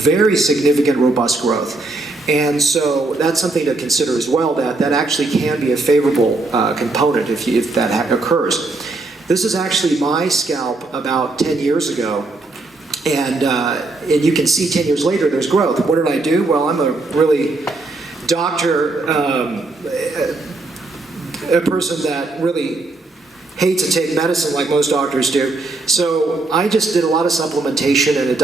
very significant, robust growth. And so that's something to consider as well, that actually can be a favorable component if that occurs. This is actually my scalp about 10 years ago. And you can see 10 years later there's growth. What did I do? Well, I'm a really doctor, a person that really hates to take medicine like most doctors do. So I just did a lot of supplementation and a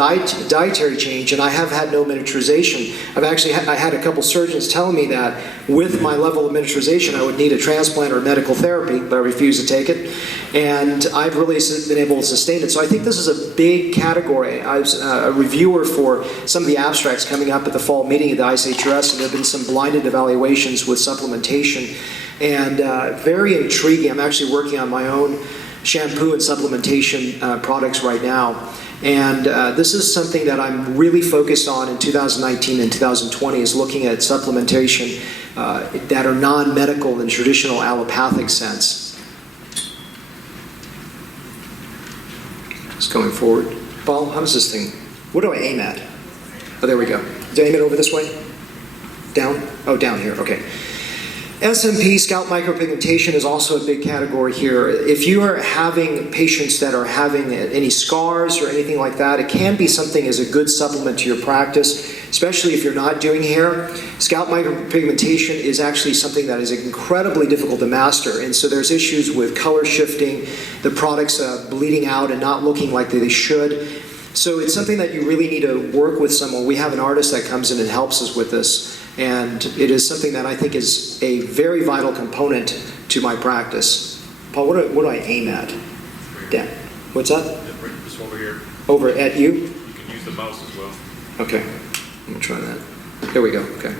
dietary change, and I have had no miniaturization. I had a couple surgeons telling me that with my level of miniaturization I would need a transplant or medical therapy, but I refused to take it. And I've really been able to sustain it. So I think this is a big category. I was a reviewer for some of the abstracts coming up at the fall meeting at the ISHRS, and there have been some blinded evaluations with supplementation. And very intriguing. I'm actually working on my own shampoo and supplementation products right now. And this is something that I'm really focused on in 2019 and 2020, is looking at supplementation that are non-medical in traditional allopathic sense. Just going forward. Paul, how does this thing, what do I aim at? Oh, there we go. Do I aim it over this way? Down? Oh, down here, okay. SMP, scalp micropigmentation, is also a big category here. If you are having patients that are having any scars or anything like that, it can be something as a good supplement to your practice, especially if you're not doing hair. Scalp micropigmentation is actually something that is incredibly difficult to master, and so there's issues with color shifting, the products bleeding out and not looking like they should. So it's something that you really need to work with someone. We have an artist that comes in and helps us with this. And it is something that I think is a very vital component to my practice. Paul, what do I aim at? Dan, what's that? Just over here. Over at you? You can use the mouse as well. Okay, I'm gonna try that. There we go, okay.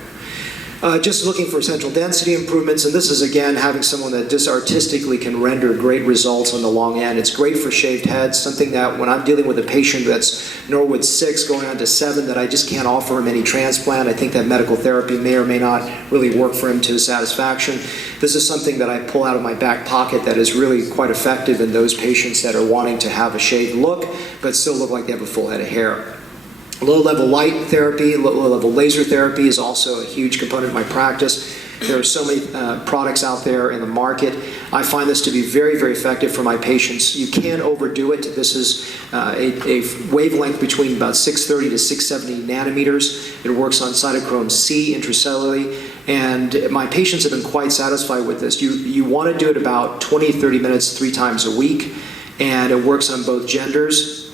Just looking for central density improvements, and this is again having someone that just artistically can render great results on the long end. It's great for shaved heads, something that when I'm dealing with a patient that's Norwood 6 going on to 7 that I just can't offer him any transplant, I think that medical therapy may or may not really work for him to his satisfaction. This is something that I pull out of my back pocket that is really quite effective in those patients that are wanting to have a shaved look but still look like they have a full head of hair. Low-level light therapy, low-level laser therapy is also a huge component of my practice. There are so many products out there in the market. I find this to be very, very effective for my patients. You can't overdo it. This is a wavelength between about 630 to 670 nanometers. It works on cytochrome C intracellularly, and my patients have been quite satisfied with this. You want to do it about 20, 30 minutes 3 times a week, and it works on both genders.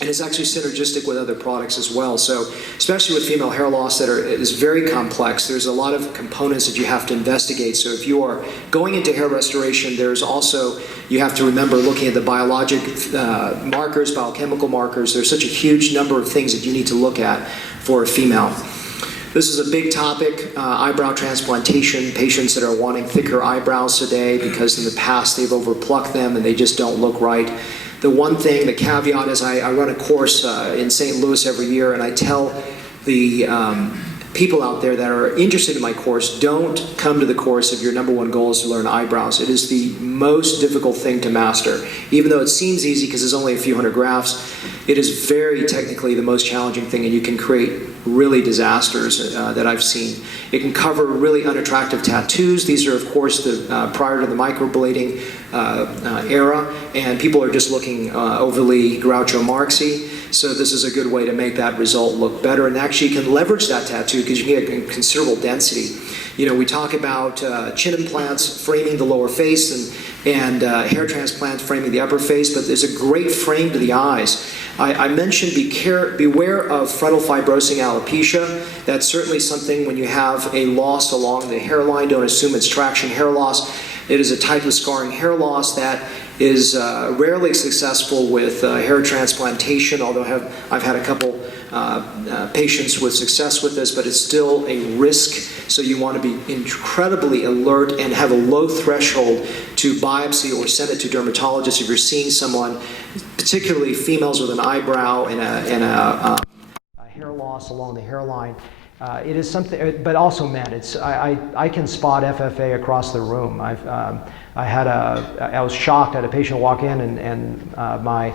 And it's actually synergistic with other products as well. So, especially with female hair loss that is very complex, there's a lot of components that you have to investigate. So if you are going into hair restoration, there's also, you have to remember looking at the biologic markers, biochemical markers. There's such a huge number of things that you need to look at for a female. This is a big topic, eyebrow transplantation, patients that are wanting thicker eyebrows today because in the past they've overplucked them and they just don't look right. The one thing, the caveat is I run a course in St. Louis every year, and I tell the people out there that are interested in my course, don't come to the course if your #1 goal is to learn eyebrows. It is the most difficult thing to master. Even though it seems easy because there's only a few hundred grafts, it is very technically the most challenging thing, and you can create really disasters that I've seen. It can cover really unattractive tattoos. These are, of course, prior to the microblading era, and people are just looking overly Groucho Marxy. So this is a good way to make that result look better, and actually you can leverage that tattoo because you can get considerable density. You know, we talk about chin implants framing the lower face and hair transplant framing the upper face, but there's a great frame to the eyes. I mentioned beware of frontal fibrosing alopecia. That's certainly something when you have a loss along the hairline. Don't assume it's traction hair loss. It is a type of scarring hair loss that is rarely successful with hair transplantation, although I've had a couple patients with success with this, but it's still a risk. So you want to be incredibly alert and have a low threshold to biopsy or send it to dermatologists if you're seeing someone, particularly females with an eyebrow and a hair loss along the hairline. It is something, but also men. I can spot FFA across the room. I was shocked. I had a patient walk in, and my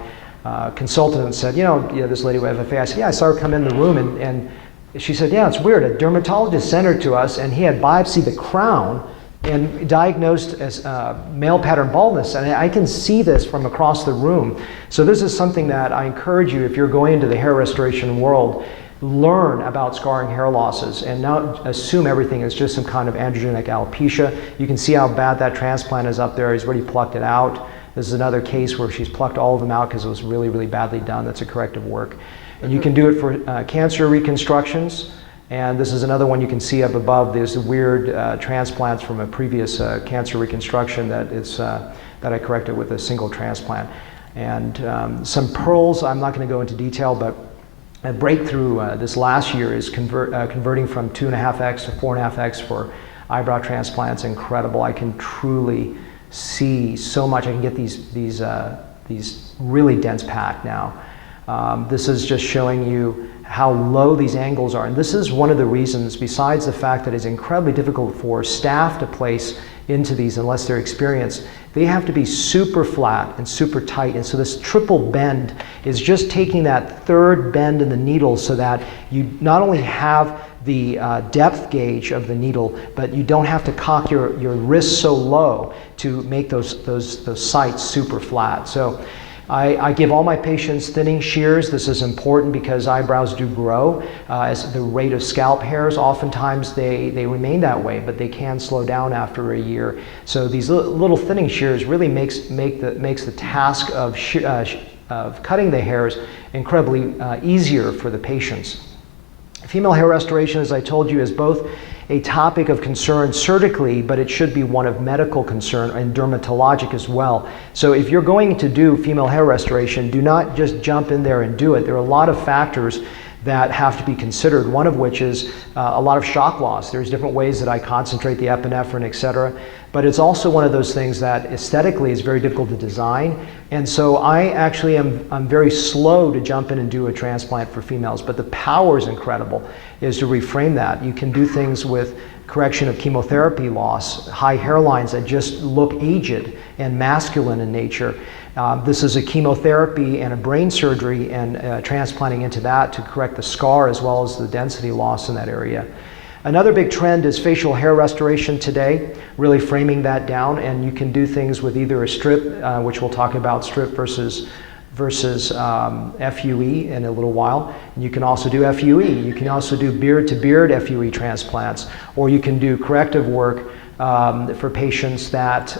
consultant and said, this lady with FFA, I said, yeah, I saw her come in the room and she said, yeah, it's weird. A dermatologist sent her to us and he had biopsied the crown and diagnosed as male pattern baldness. And I can see this from across the room. So this is something that I encourage you, if you're going into the hair restoration world, learn about scarring hair losses and not assume everything is just some kind of androgenic alopecia. You can see how bad that transplant is up there. He's already plucked it out. This is another case where she's plucked all of them out because it was really, really badly done. That's a corrective work. And you can do it for cancer reconstructions. And this is another one you can see up above. There's weird transplants from a previous cancer reconstruction that I corrected with a single transplant. And some pearls, I'm not going to go into detail, but a breakthrough this last year is converting from 2.5x to 4.5x for eyebrow transplants. Incredible. I can truly see so much. I can get these really dense pack now. This is just showing you how low these angles are. And this is one of the reasons, besides the fact that it's incredibly difficult for staff to place into these unless they're experienced, they have to be super flat and super tight. And so this triple bend is just taking that third bend in the needle so that you not only have the depth gauge of the needle, but you don't have to cock your wrist so low to make those sites super flat. So I give all my patients thinning shears. This is important because eyebrows do grow as the rate of scalp hairs. Oftentimes they remain that way, but they can slow down after a year. So these little thinning shears really makes the task of cutting the hairs incredibly easier for the patients. Female hair restoration, as I told you, is both a topic of concern surgically, but it should be one of medical concern and dermatologic as well. So if you're going to do female hair restoration, do not just jump in there and do it. There are a lot of factors that have to be considered, one of which is a lot of shock loss. There's different ways that I concentrate the epinephrine, etc. But it's also one of those things that aesthetically is very difficult to design. And so I actually I'm very slow to jump in and do a transplant for females, but the power is incredible, is to reframe that. You can do things with correction of chemotherapy loss, high hairlines that just look aged and masculine in nature. This is a chemotherapy and a brain surgery and transplanting into that to correct the scar as well as the density loss in that area. Another big trend is facial hair restoration today, really framing that down, and you can do things with either a strip, which we'll talk about strip versus FUE in a little while. And you can also do FUE. You can also do beard-to-beard FUE transplants, or you can do corrective work for patients that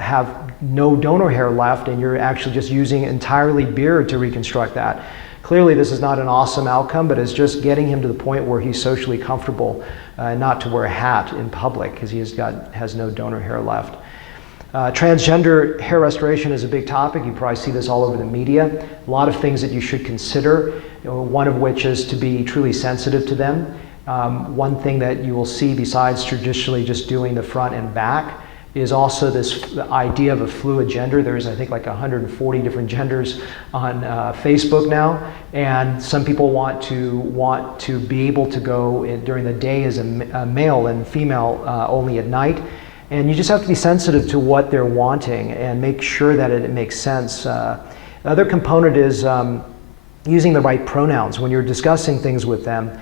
have no donor hair left and you're actually just using entirely beard to reconstruct that. Clearly this is not an awesome outcome, but it's just getting him to the point where he's socially comfortable not to wear a hat in public because he has no donor hair left. Transgender hair restoration is a big topic. You probably see this all over the media. A lot of things that you should consider, one of which is to be truly sensitive to them. One thing that you will see besides traditionally just doing the front and back is also this idea of a fluid gender. There's, I think, like 140 different genders on Facebook now, and some people want to be able to go during the day as a male and female only at night. And you just have to be sensitive to what they're wanting and make sure that it makes sense. The other component is using the right pronouns when you're discussing things with them.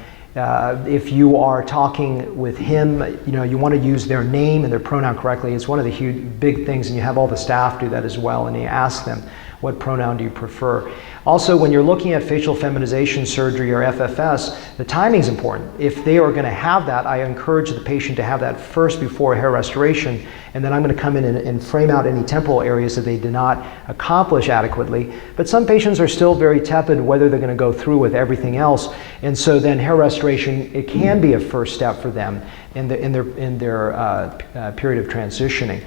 If you are talking with him, you want to use their name and their pronoun correctly. It's one of the huge, big things, and you have all the staff do that as well, and you ask them, what pronoun do you prefer? Also, when you're looking at facial feminization surgery or FFS, the timing is important. If they are going to have that, I encourage the patient to have that first before hair restoration, and then I'm going to come in and frame out any temporal areas that they did not accomplish adequately. But some patients are still very tepid whether they're going to go through with everything else, and so then hair restoration, it can be a first step for them in their period of transitioning.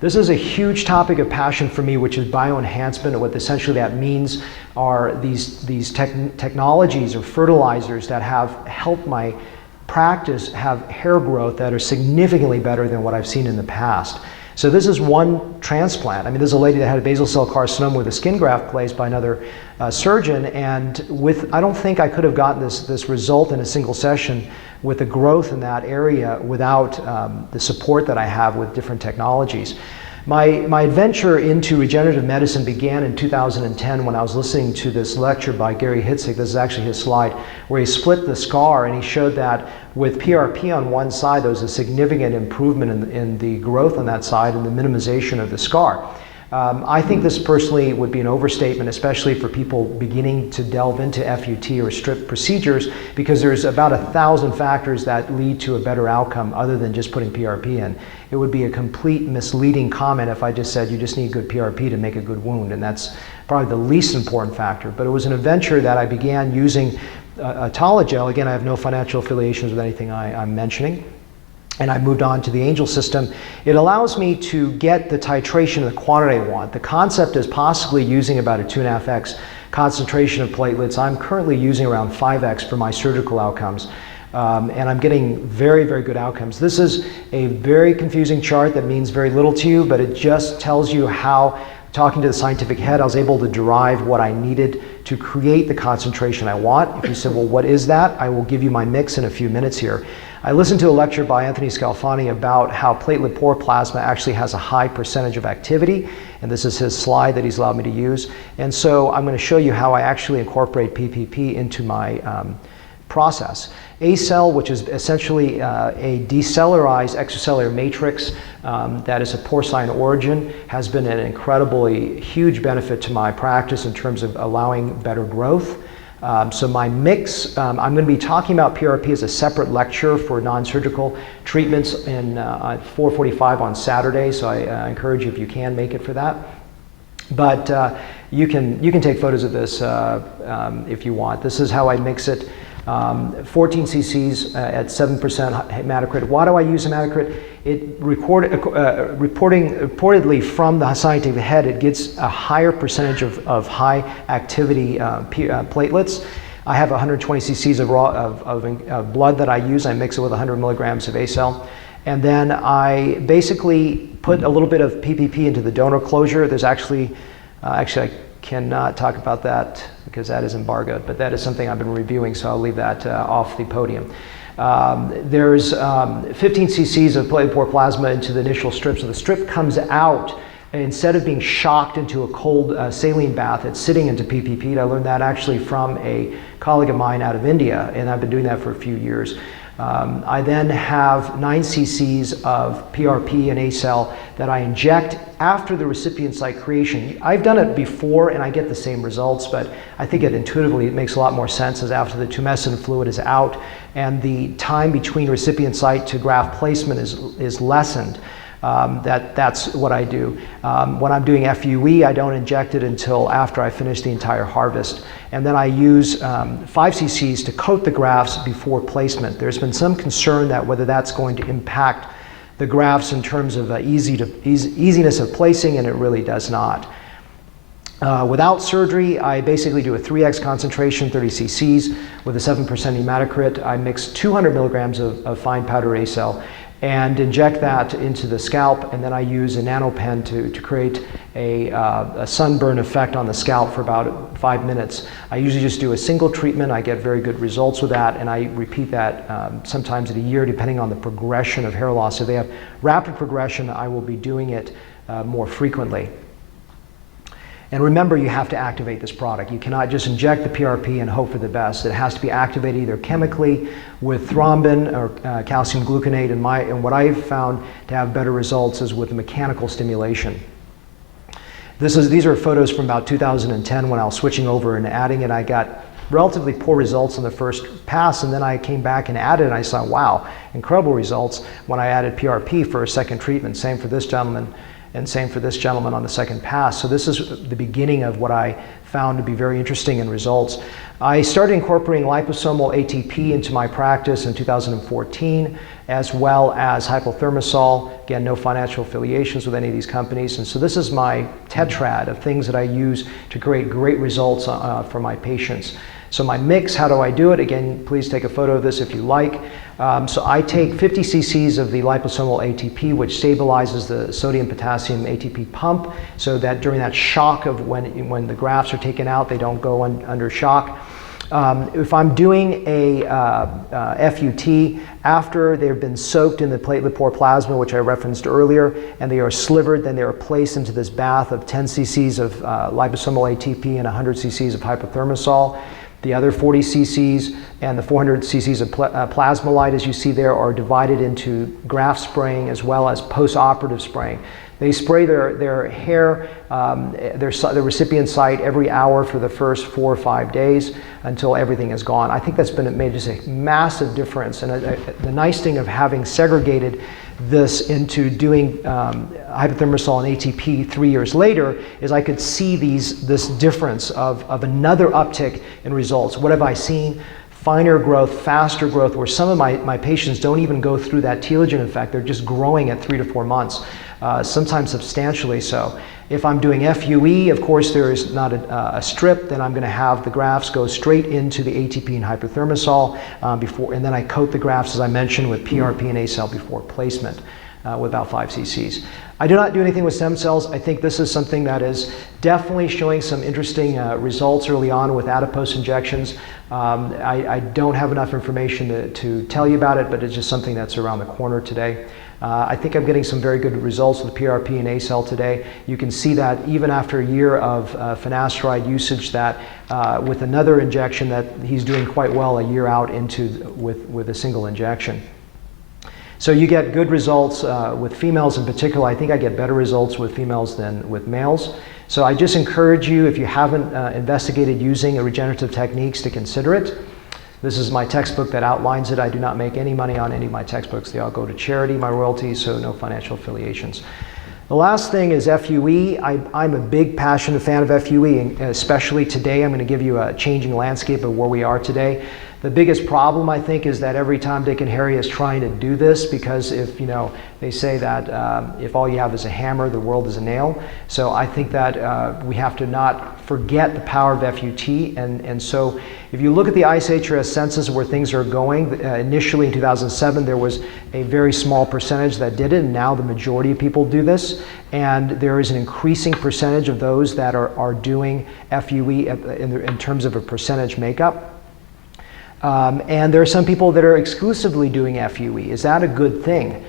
This is a huge topic of passion for me, which is bioenhancement, and what essentially that means are these technologies or fertilizers that have helped my practice have hair growth that are significantly better than what I've seen in the past. So this is one transplant. I mean, this is a lady that had a basal cell carcinoma with a skin graft placed by another surgeon, and I don't think I could have gotten this result in a single session with the growth in that area without the support that I have with different technologies. My adventure into regenerative medicine began in 2010 when I was listening to this lecture by Gary Hitzig. This is actually his slide, where he split the scar and he showed that with PRP on one side, there was a significant improvement in the growth on that side and the minimization of the scar. I think this personally would be an overstatement, especially for people beginning to delve into FUT or strip procedures, because there's about 1,000 factors that lead to a better outcome other than just putting PRP in. It would be a complete misleading comment if I just said you just need good PRP to make a good wound, and that's probably the least important factor. But it was an adventure that I began using Autologel. Again, I have no financial affiliations with anything I'm mentioning. And I moved on to the Angel system. It allows me to get the titration of the quantity I want. The concept is possibly using about a 2.5x concentration of platelets. I'm currently using around 5x for my surgical outcomes. And I'm getting very, very good outcomes. This is a very confusing chart that means very little to you, but it just tells you how, talking to the scientific head, I was able to derive what I needed to create the concentration I want. If you said, well, what is that? I will give you my mix in a few minutes here. I listened to a lecture by Anthony Scalfani about how platelet-poor plasma actually has a high percentage of activity, and this is his slide that he's allowed me to use. And so I'm going to show you how I actually incorporate PPP into my process. ACell, which is essentially a decellularized extracellular matrix that is of porcine origin, has been an incredibly huge benefit to my practice in terms of allowing better growth. So my mix, I'm going to be talking about PRP as a separate lecture for non-surgical treatments in 4:45 on Saturday, so I encourage you, if you can, make it for that. But you can take photos of this if you want. This is how I mix it. 14 cc's at 7% hematocrit. Why do I use hematocrit? It reportedly from the scientific head, it gets a higher percentage of high activity platelets. I have 120 cc's of blood that I use. I mix it with 100 milligrams of ACell. And then I basically put a little bit of PPP into the donor closure. There's actually I cannot talk about that because that is embargoed, but that is something I've been reviewing, so I'll leave that off the podium. There's 15 cc's of platelet-poor plasma into the initial strip, so the strip comes out, and instead of being shocked into a cold saline bath, it's sitting into PPP. I learned that actually from a colleague of mine out of India, and I've been doing that for a few years. I then have 9 cc's of PRP and ACell that I inject after the recipient site creation. I've done it before and I get the same results, but I think intuitively it makes a lot more sense as after the tumescent fluid is out and the time between recipient site to graft placement is lessened. That's what I do. When I'm doing FUE, I don't inject it until after I finish the entire harvest. And then I use 5 cc's to coat the grafts before placement. There's been some concern that whether that's going to impact the grafts in terms of easiness of placing, and it really does not. Without surgery, I basically do a 3x concentration, 30 cc's, with a 7% hematocrit. I mix 200 milligrams of fine powder ACell and inject that into the scalp, and then I use a nanopen to create a sunburn effect on the scalp for about 5 minutes. I usually just do a single treatment. I get very good results with that, and I repeat that sometimes in a year depending on the progression of hair loss. If they have rapid progression, I will be doing it more frequently. And remember, you have to activate this product. You cannot just inject the PRP and hope for the best. It has to be activated either chemically with thrombin or calcium gluconate. And what I've found to have better results is with mechanical stimulation. These are photos from about 2010 when I was switching over and adding it. I got relatively poor results in the first pass, and then I came back and added, and I saw, wow, incredible results when I added PRP for a second treatment. Same for this gentleman. And same for this gentleman on the second pass. So this is the beginning of what I found to be very interesting in results. I started incorporating liposomal ATP into my practice in 2014, as well as hypothermosol. Again, no financial affiliations with any of these companies. And so this is my tetrad of things that I use to create great results for my patients. So my mix, how do I do it? Again, please take a photo of this if you like. So I take 50 cc's of the liposomal ATP, which stabilizes the sodium-potassium ATP pump, so that during that shock of when the grafts are taken out, they don't go under shock. If I'm doing a FUT after they've been soaked in the platelet-poor plasma, which I referenced earlier, and they are slivered, then they are placed into this bath of 10 cc's of liposomal ATP and 100 cc's of hypothermosol. The other 40 cc's and the 400 cc's of plasmolite, as you see there, are divided into graft spraying as well as post-operative spraying. They spray their hair, their recipient site every hour for the first 4 or 5 days until everything is gone. I think that's made just a massive difference. And the nice thing of having segregated this into doing hypothermosol and ATP 3 years later is I could see this difference of another uptick in results. What have I seen? Finer growth, faster growth, where some of my patients don't even go through that telogen effect. They're just growing at 3 to 4 months, sometimes substantially so. If I'm doing FUE, of course, there is not a strip, then I'm going to have the grafts go straight into the ATP and hypothermosol and then I coat the grafts, as I mentioned, with PRP and ACell before placement with about 5 cc's. I do not do anything with stem cells. I think this is something that is definitely showing some interesting results early on with adipose injections. I don't have enough information to tell you about it, but it's just something that's around the corner today. I think I'm getting some very good results with PRP and ACell today. You can see that even after a year of finasteride usage, that with another injection that he's doing quite well a year out with a single injection. So you get good results with females in particular. I think I get better results with females than with males. So I just encourage you, if you haven't investigated using regenerative techniques, to consider it. This is my textbook that outlines it. I do not make any money on any of my textbooks. They all go to charity, my royalties, so no financial affiliations. The last thing is FUE. I'm a big passionate fan of FUE, and especially today. I'm going to give you a changing landscape of where we are today. The biggest problem, I think, is that every Tom, Dick, and Harry is trying to do this, because if, they say that if all you have is a hammer, the world is a nail. So I think that we have to not forget the power of FUT. And so if you look at the ICHRS census of where things are going, initially in 2007, there was a very small percentage that did it, and now the majority of people do this. And there is an increasing percentage of those that are doing FUE in terms of a percentage makeup. And there are some people that are exclusively doing FUE. Is that a good thing?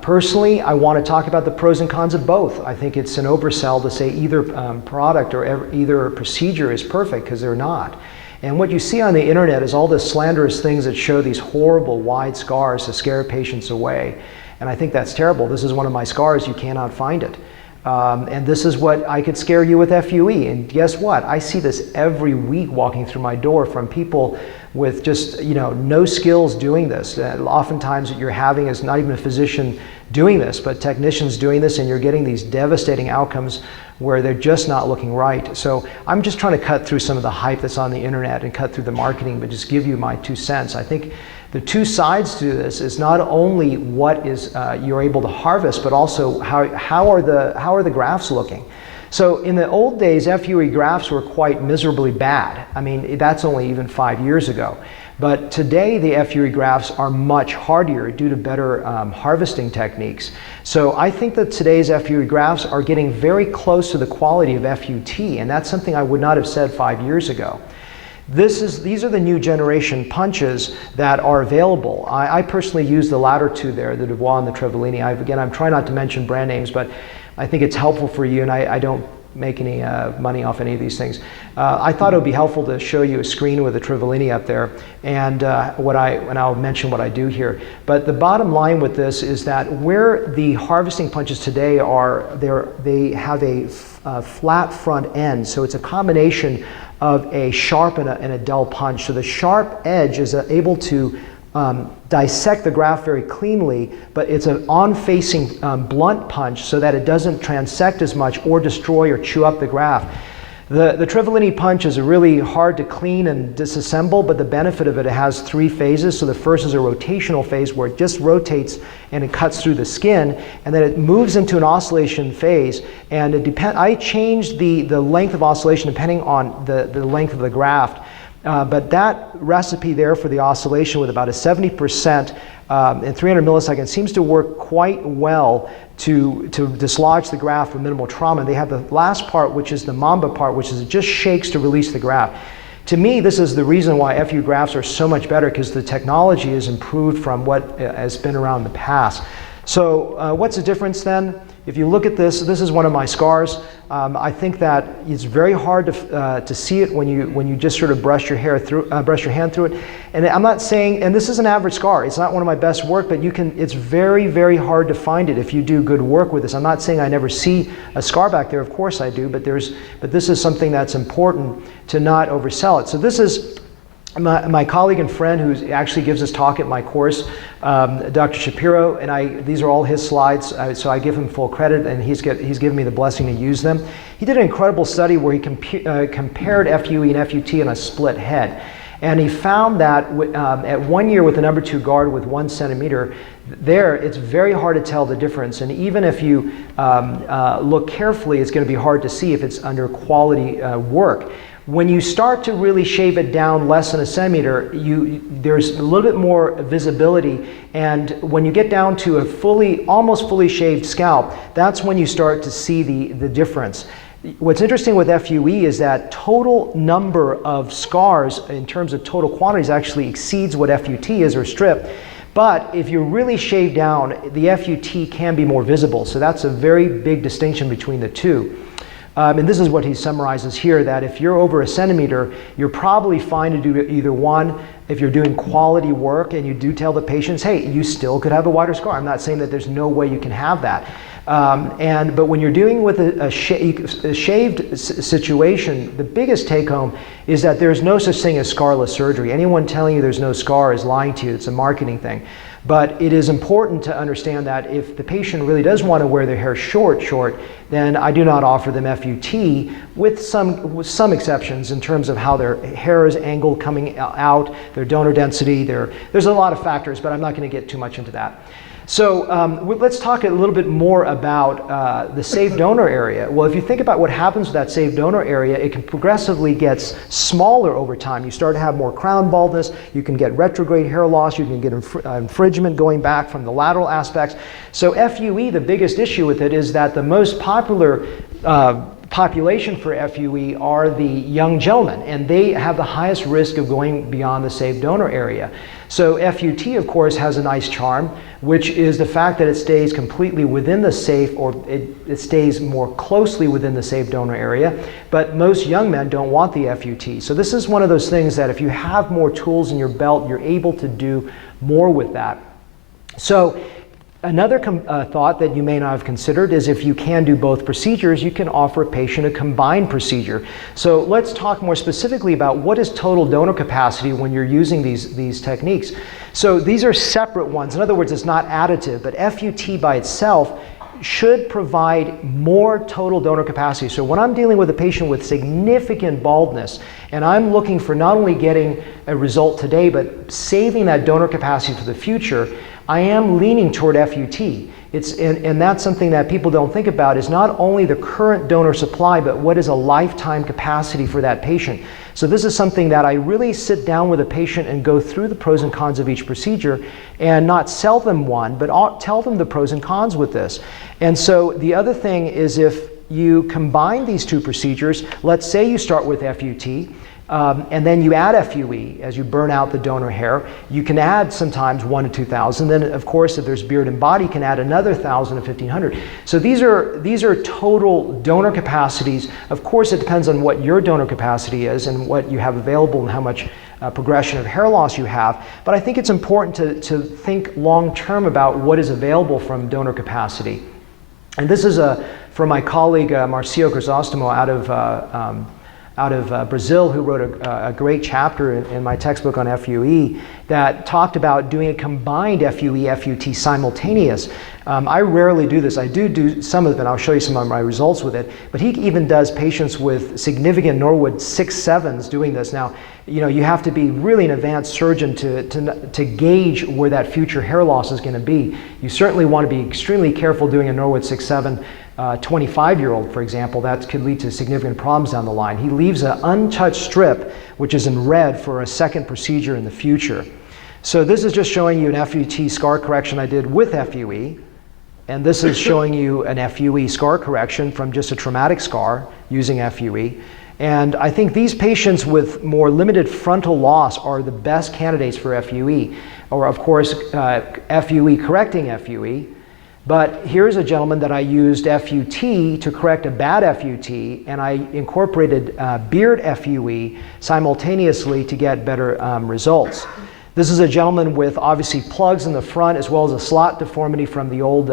Personally, I want to talk about the pros and cons of both. I think it's an oversell to say either product or either procedure is perfect, because they're not. And what you see on the internet is all the slanderous things that show these horrible wide scars to scare patients away. And I think that's terrible. This is one of my scars. You cannot find it. And this is what I could scare you with FUE. And guess what? I see this every week walking through my door from people with just, no skills doing this. Oftentimes what you're having is not even a physician doing this, but technicians doing this, and you're getting these devastating outcomes where they're just not looking right. So I'm just trying to cut through some of the hype that's on the internet and cut through the marketing, but just give you my 2 cents. I think the 2 sides to this is not only what is you're able to harvest, but also how are the grafts looking. So in the old days, FUE grafts were quite miserably bad. I mean, that's only even 5 years ago. But today, the FUE grafts are much hardier due to better harvesting techniques. So I think that today's FUE grafts are getting very close to the quality of FUT, and that's something I would not have said 5 years ago. These are the new generation punches that are available. I personally use the latter 2 there, the Dubois and the Trevellini. Again, I'm trying not to mention brand names, but I think it's helpful for you, and I don't make any money off any of these things. I thought it would be helpful to show you a screen with a Trevellini up there, and I'll mention what I do here. But the bottom line with this is that where the harvesting punches today are, they have a flat front end, so it's a combination of a sharp and a dull punch. So the sharp edge is able to dissect the graft very cleanly, but it's an on-facing blunt punch so that it doesn't transect as much or destroy or chew up the graft. The Trevellini punch is really hard to clean and disassemble, but the benefit of it has 3 phases. So the first is a rotational phase where it just rotates and it cuts through the skin, and then it moves into an oscillation phase. And I change the length of oscillation depending on the length of the graft. But that recipe there for the oscillation with about a 70% and 300 milliseconds seems to work quite well to dislodge the graft with minimal trauma. And they have the last part, which is the Mamba part, which is it just shakes to release the graft. To me, this is the reason why FU grafts are so much better, because the technology is improved from what has been around in the past. So what's the difference then? If you look at this, this is one of my scars. I think that it's very hard to see it when you just sort of brush your hand through it. And I'm not saying, and this is an average scar. It's not one of my best work, but it's very, very hard to find it if you do good work with this. I'm not saying I never see a scar back there. Of course I do, but this is something that's important to not oversell it. So this is my colleague and friend who actually gives this talk at my course, Dr. Shapiro, and these are all his slides, so I give him full credit, and he's given me the blessing to use them. He did an incredible study where he compared FUE and FUT in a split head. And he found that at 1 year with the number 2 guard with 1 centimeter, it's very hard to tell the difference. And even if you look carefully, it's going to be hard to see if it's under quality work. When you start to really shave it down less than a centimeter, there's a little bit more visibility, and when you get down to a almost fully shaved scalp, that's when you start to see the difference. What's interesting with FUE is that total number of scars in terms of total quantities actually exceeds what FUT is, or strip. But if you really shave down, the FUT can be more visible. So that's a very big distinction between the two. And this is what he summarizes here, that if you're over a centimeter, you're probably fine to do either one. If you're doing quality work and you do tell the patients, hey, you still could have a wider scar. I'm not saying that there's no way you can have that. But when you're dealing with a shaved situation, the biggest take home is that there's no such thing as scarless surgery. Anyone telling you there's no scar is lying to you. It's a marketing thing. But it is important to understand that if the patient really does want to wear their hair short, then I do not offer them FUT, with some exceptions in terms of how their hair is angled coming out, their donor density. There's a lot of factors, but I'm not going to get too much into that. So let's talk a little bit more about the safe donor area. Well, if you think about what happens with that safe donor area, it can progressively get smaller over time. You start to have more crown baldness, you can get retrograde hair loss, you can get infringement going back from the lateral aspects. So FUE, the biggest issue with it is that the most popular population for FUE are the young gentlemen, and they have the highest risk of going beyond the safe donor area. So FUT, of course, has a nice charm, which is the fact that it stays completely within the safe, or it stays more closely within the safe donor area, but most young men don't want the FUT. So this is one of those things that if you have more tools in your belt, you're able to do more with that. So another thought that you may not have considered is if you can do both procedures, you can offer a patient a combined procedure. So let's talk more specifically about what is total donor capacity when you're using these techniques. So these are separate ones. In other words, it's not additive, but FUT by itself should provide more total donor capacity. So when I'm dealing with a patient with significant baldness, and I'm looking for not only getting a result today, but saving that donor capacity for the future, I am leaning toward FUT. And that's something that people don't think about, is not only the current donor supply, but what is a lifetime capacity for that patient. So this is something that I really sit down with a patient and go through the pros and cons of each procedure, and not sell them one, but tell them the pros and cons with this. And so the other thing is, if you combine these two procedures, let's say you start with FUT, and then you add FUE as you burn out the donor hair. You can add sometimes 1,000 to 2,000. Then, of course, if there's beard and body, you can add another 1,000 to 1,500. So these are total donor capacities. Of course, it depends on what your donor capacity is and what you have available and how much progression of hair loss you have. But I think it's important to think long-term about what is available from donor capacity. And this is from my colleague Marcio Crisostomo out of Brazil, who wrote a great chapter in my textbook on FUE that talked about doing a combined FUE, FUT simultaneous. I rarely do this. I do some of it, and I'll show you some of my results with it. But he even does patients with significant Norwood 6-7s doing this. Now, you have to be really an advanced surgeon to gauge where that future hair loss is going to be. You certainly want to be extremely careful doing a Norwood 6-7 25-year-old, for example. That could lead to significant problems down the line. He leaves an untouched strip, which is in red, for a second procedure in the future. So this is just showing you an FUT scar correction I did with FUE. And this is showing you an FUE scar correction from just a traumatic scar using FUE. And I think these patients with more limited frontal loss are the best candidates for FUE, or of course FUE correcting FUE. But here's a gentleman that I used FUT to correct a bad FUT, and I incorporated beard FUE simultaneously to get better results. This is a gentleman with obviously plugs in the front as well as a slot deformity from the old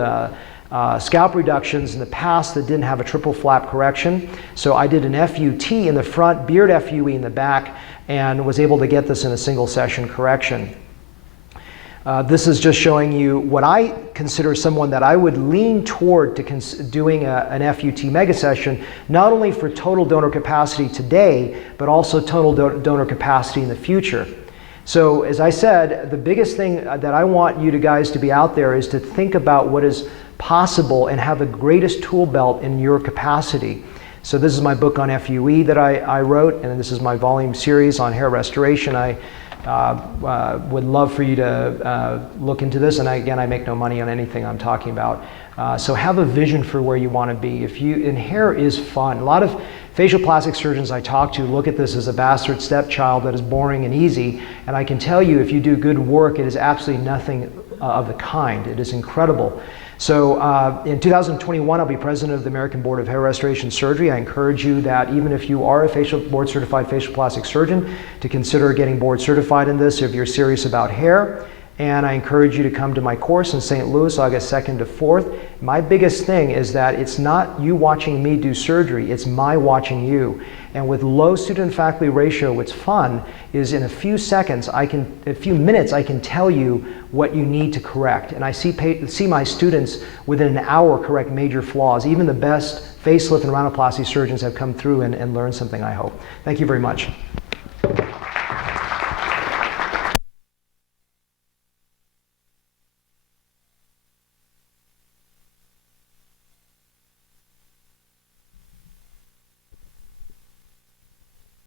scalp reductions in the past that didn't have a triple flap correction. So I did an FUT in the front, beard FUE in the back, and was able to get this in a single session correction. This is just showing you what I consider someone that I would lean toward to doing an FUT mega session, not only for total donor capacity today, but also total donor capacity in the future. So as I said, the biggest thing that I want you guys to be out there is to think about what is possible and have the greatest tool belt in your capacity. So this is my book on FUE that I wrote, and this is my volume series on hair restoration. I would love for you to look into this, and again, I make no money on anything I'm talking about. So have a vision for where you want to be. And hair is fun. A lot of facial plastic surgeons I talk to look at this as a bastard stepchild that is boring and easy, and I can tell you if you do good work, it is absolutely nothing of the kind. It is incredible. So in 2021, I'll be president of the American Board of Hair Restoration Surgery. I encourage you that even if you are a board certified facial plastic surgeon, to consider getting board certified in this if you're serious about hair. And I encourage you to come to my course in St. Louis, August 2nd to 4th. My biggest thing is that it's not you watching me do surgery, it's my watching you. And with low student-faculty ratio, what's fun is in a few minutes, I can tell you what you need to correct. And I see my students within an hour correct major flaws. Even the best facelift and rhinoplasty surgeons have come through and learned something, I hope. Thank you very much.